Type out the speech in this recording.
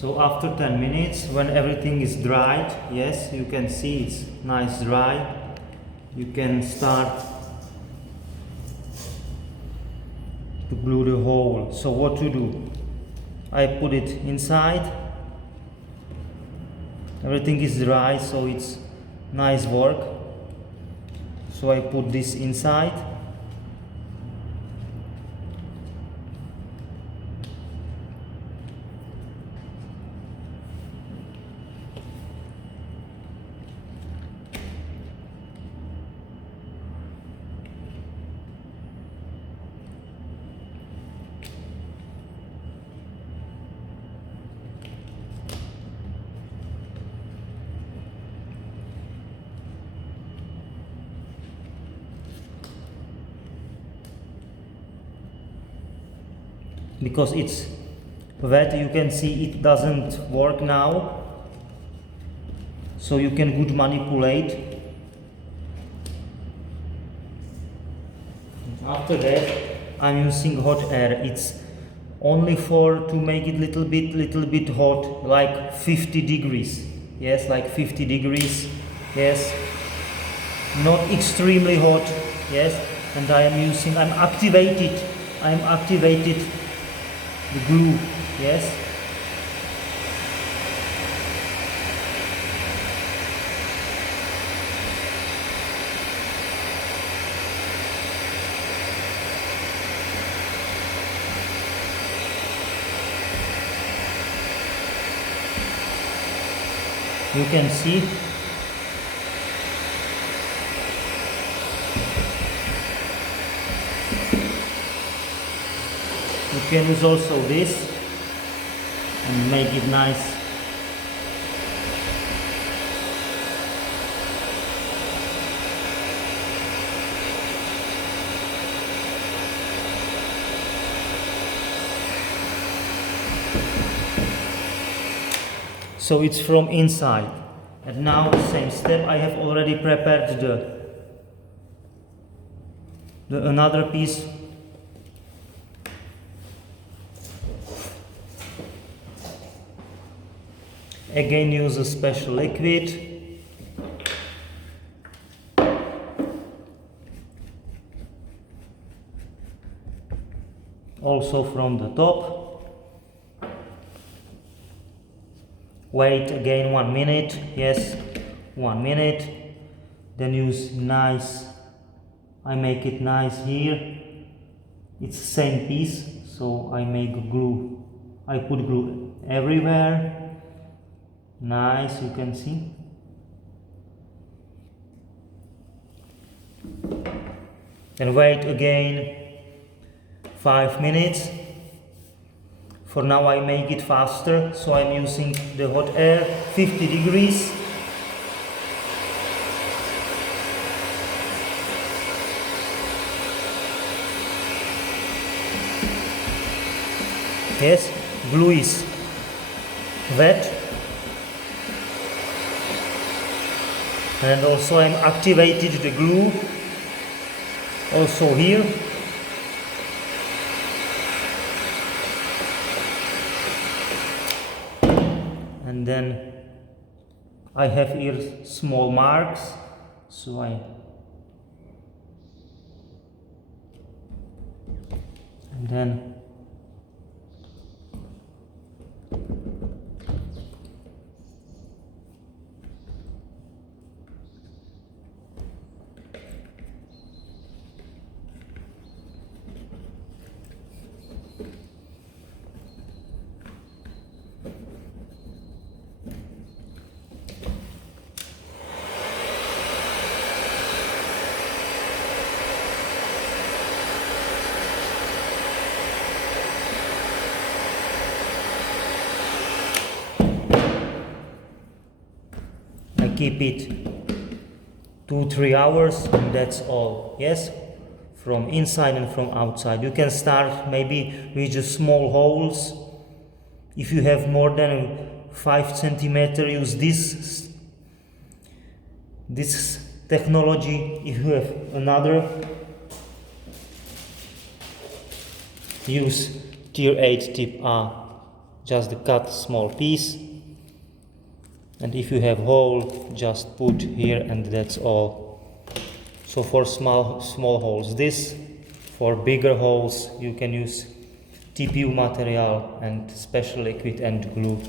So after 10 minutes, when everything is dried, yes, you can see it's nice dry, you can start to glue the hole. So what to do? I put it inside. Everything is dry, so it's nice work. So I put this inside. Because it's wet, you can see it doesn't work now, so you can good manipulate. After that, I'm using hot air. It's only to make it little bit hot, like 50 degrees. Yes, like 50 degrees. Yes, not extremely hot. Yes, and I'm activated the glue. Yes, you can see you can use also this and make it nice. So it's from inside. And now the same step, I have already prepared the another piece. Again, use a special liquid. Also from the top. Wait again 1 minute. Yes, 1 minute. Then use nice. I make it nice here. It's the same piece, so I make glue. I put glue everywhere. Nice, you can see. And wait again 5 minutes. For now I make it faster, so I'm using the hot air, 50 degrees. Yes, glue is wet. And also I'm activated the glue also here. And then I have here small marks, so and then keep it 2-3 hours, and that's all. Yes, from inside and from outside. You can start maybe with just small holes. If you have more than 5 centimeters, use this technology. If you have another, use tier 8 tip A. just cut small piece, and if you have hole, just put here, and that's all. So for small holes, this. For bigger holes, you can use TPU material and special liquid and glue.